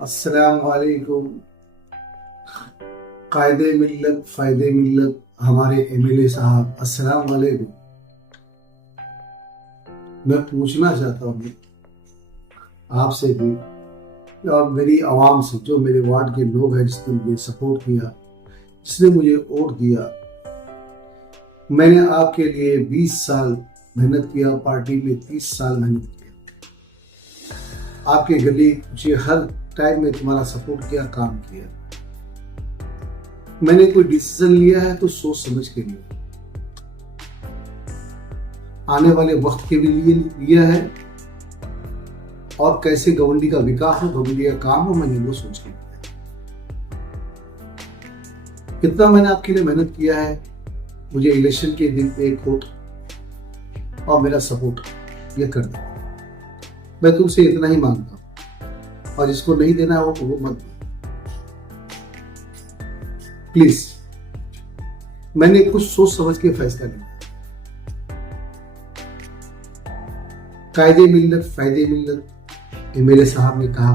अस्सलामुअलैकुम। कायदे मिल्लत फ़ायदे मिल्लत हमारे एमएलए साहब, अस्सलामुअलैकुम। मैं पूछना चाहता हूँ आपसे भी और मेरी आवाम से, जो मेरे वार्ड के लोग हैं, जिसने मुझे सपोर्ट किया, जिसने मुझे वोट दिया। मैंने आपके लिए 20 साल मेहनत किया, पार्टी में 30 साल मेहनत किया, आपके गली मुझे हर टाइम में तुम्हारा सपोर्ट किया, काम किया। मैंने कोई डिसीजन लिया है तो सोच समझ के लिया, आने वाले वक्त के लिए लिया है, और कैसे गवंडी का विकास हो, गवंडी का काम हो, मैंने वो सोच के लिया। कितना मैंने आपके लिए मेहनत किया है, मुझे इलेक्शन के दिन एक वोट और मेरा सपोर्ट ये कर दो। मैं तुमसे इतना ही मांगता हूं, और जिसको नहीं देना है वो मत दो प्लीज। मैंने कुछ सोच समझ के फैसला लिया। कायदे मिल्लत फ़ायदे मिल्लत एमएलए साहब ने कहा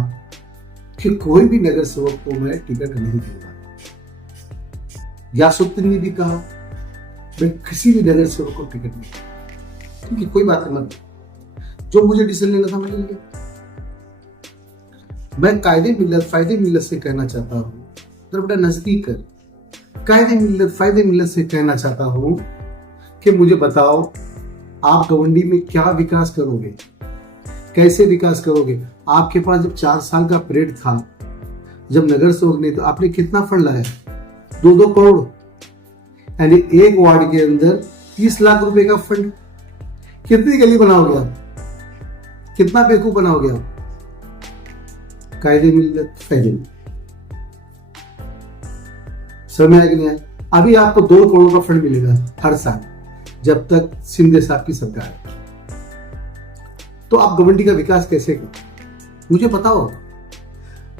कि कोई भी नगर सेवक को मैं टिकट नहीं दूंगा। यासुद्दीन ने भी कहा मैं किसी भी नगर सेवक को टिकट नहीं दूंगा। क्योंकि कोई बात मत, जो मुझे डिसीजन लेना था मैंने लिया। मैं कायदे मिल्लत फ़ायदे मिल्लत से कहना चाहता हूँ, जरा बेटा नजदीक कर, कायदे मिल्लत फ़ायदे मिल्लत से कहना चाहता हूँ कि मुझे बताओ आप गवंडी में क्या विकास करोगे, कैसे विकास करोगे। आपके पास जब 4 साल का पीरियड था, जब नगर सेवक ने, तो आपने कितना फंड लाया? 2-2 करोड़, यानी एक वार्ड के अंदर 30 लाख रुपए का फंड। कितनी गली बनाओगे आप, कितना बेवकूफ बनाओगे आप? कायदे मिल्लत फ़ायदे मिल्लत, समय आएगा नहीं आएगा। अभी आपको 2 करोड़ का फंड मिलेगा हर साल, जब तक शिंदे साहब की सरकार है। तो आप गवर्नमेंट का विकास कैसे करें, मुझे बताओ।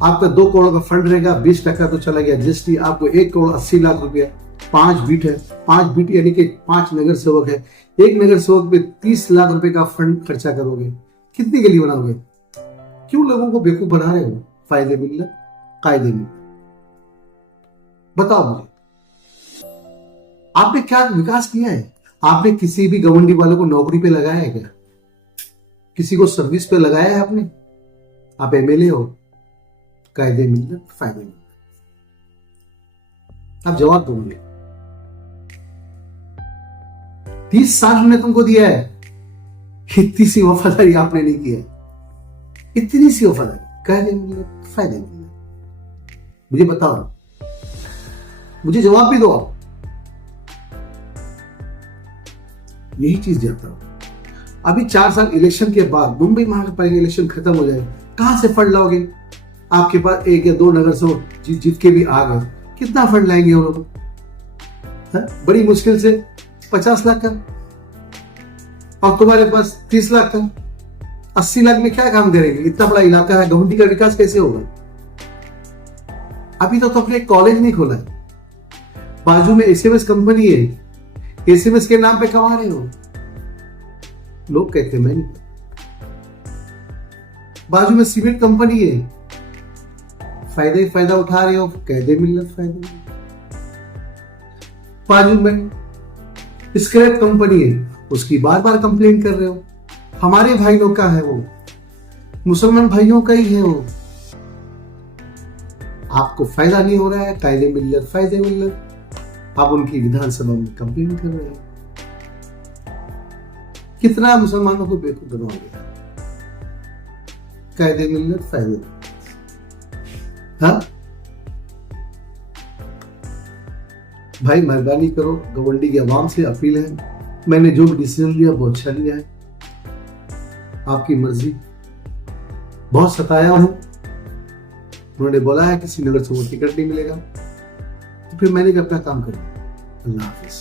आपका 2 करोड़ का फंड रहेगा, 20% तो चला गया जीएसटी। आपको 1 करोड़ 80 लाख रुपया, 5 बीट है, 5 बीट यानी कि 5 नगर सेवक है। एक नगर सेवक पे 30 लाख रुपए का फंड खर्चा करोगे, कितनी गली बनाओगे? क्यों लोगों को बेवकूफ बना रहे हो? फ़ायदे मिल्लत कायदे मिल्लत, बताओ मुझे, आपने क्या विकास किया है? आपने किसी भी गवंडी वालों को नौकरी पे लगाया है क्या? किसी को सर्विस पे लगाया है आपने? आप एमएलए हो। कायदे मिल्लत फ़ायदे मिल्लत, आप जवाब दो मुझे। 30 साल हमने तुमको दिया है, इतनी सी वफादारी आपने नहीं किया, इतनी सी वफादारी। कायदे मिल्लत फ़ायदे मिल्लत, मुझे बताओ, मुझे जवाब भी दो आप। यही चीज देता हूं। अभी 4 साल इलेक्शन के बाद मुंबई महानगरपालिका इलेक्शन खत्म हो जाए, कहां से फंड लाओगे? आपके पास 1 या 2 नगर सेवक जीत के भी आ गए, कितना फंड लाएंगे वो लोग? बड़ी मुश्किल से 50 लाख का, और तुम्हारे पास 30 लाख का। 80 लाख में क्या काम करेंगे? इतना बड़ा इलाका है, गवंडी का विकास कैसे होगा? अभी तो अपने कॉलेज नहीं खोला है, बाजू में एसएमएस कंपनी है, एसएमएस के नाम पे कमा रहे हो। लोग कहते मैं नहीं, बाजू में सीमेंट कंपनी है, फायदा उठा रहे हो। कायदे मिल्लत फ़ायदे मिल्लत। बाजू में स्क्रैप कंपनी है, उसकी बार बार कंप्लेंट कर रहे हो। हमारे भाई लोग का है वो, मुसलमान भाइयों का ही है वो। आपको फायदा नहीं हो रहा है, कायदे मिल्लत फ़ायदे मिल्लत, आप उनकी विधानसभा में कंप्लेन कर रहे हैं। कितना मुसलमानों को बेवकूफ बनाओगे? कायदे मिल्लत फ़ायदे मिल्लत। हाँ भाई, मेहरबानी करो, गवंडी की आवाम से अपील है, मैंने जो भी डिसीजन लिया वो अच्छा लिया है, आपकी मर्जी। बहुत सताया हूं, उन्होंने बोला है किसी नगर से वो टिकट नहीं मिलेगा, तो फिर मैंने अपना काम करूं। अल्लाह हाफिज।